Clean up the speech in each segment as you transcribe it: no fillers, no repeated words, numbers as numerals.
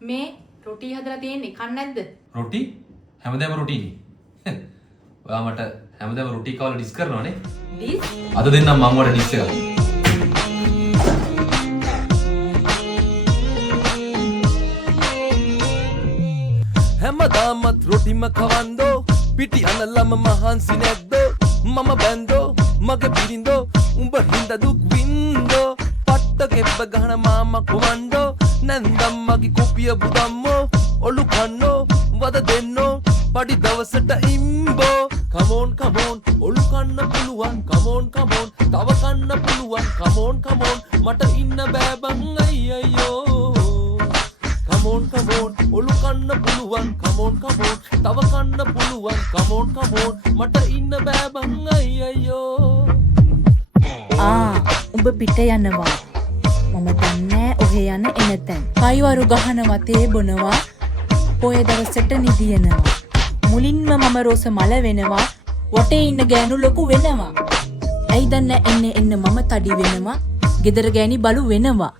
මේ රොටි හදලා තියෙන්නේ කන්න නැද්ද? රොටි? හැමදාම රොටිනේ. ඔයා මට හැමදාම රොටි කාවලා ඩිස් කරනවනේ. ඩිස්? අද දෙන්නම් මම වල ඩිස් එකක්. හැමදාමත් රොටිම කවන්දෝ පිටි අනලම මහන්සි නැද්දෝ මම බැන්දෝ මගේ පිරින්දෝ උඹ හින්ද දුක් වින්දෝ පට්ට කෙබ්බ ගහන මාම කොවන්ඩෝ නැන්දම් මගේ කුපිය බුදම්මෝ ඔලු කන්නෝ වද දෙන්නෝ පඩි දවසට ඉම්බෝ කමෝන් ඔලු කන්න පුළුවන් කමෝන් තව කන්න පුළුවන් කමෝන් මට ඉන්න බෑ බං අයියෝ කමෝන් ඔලු කන්න පුළුවන් කමෝන් තව කන්න පුළුවන් කමෝන් මට ඉන්න බෑ බං අයියෝ උඹ පිට යනවා මම දන්නේ ඔහෙ යන එනතැන් කයිවරු ගහනවා තේ බොනවා පොය දවසට නිදියනවා මුලින්ම මම රෝස මල වෙනවා වටේ ඉන්න ගෑනු ලොකු වෙනවා ඇයි දන්නේ එන්න මම තඩි වෙනවා ගෙදර ගෑණි බලු වෙනවා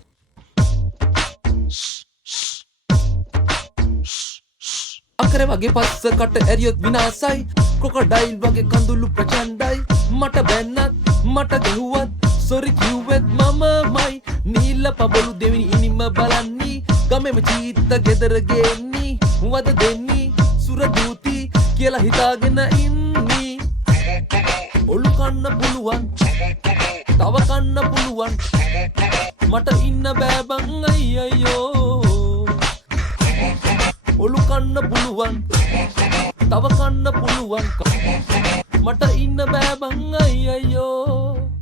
අකර වගේ පස්ස කට ඇරියොත් විනාසයි ක්‍රොකොඩයිල් වගේ කඳුළු ප්‍රචණ්ඩයි මට බැන්නත් මට ගැහුවත් සොරි කිව්වෙත් මමමයි නීල පබළු දෙවිනි ඉනිම බලන්නි ගමෙම චීත්ත ගෙදර ගේන්නි වද දෙන්නි සුර දූති කියලා හිතාගෙන ඉන්නි ඔලු කන්න පුළුවන් තව කන්න පුළුවන් මට ඉන්න බෑ බං අයියෝ ඔලු කන්න පුළුවන් තව කන්න පුළුවන් මට ඉන්න බෑ බං අයියෝ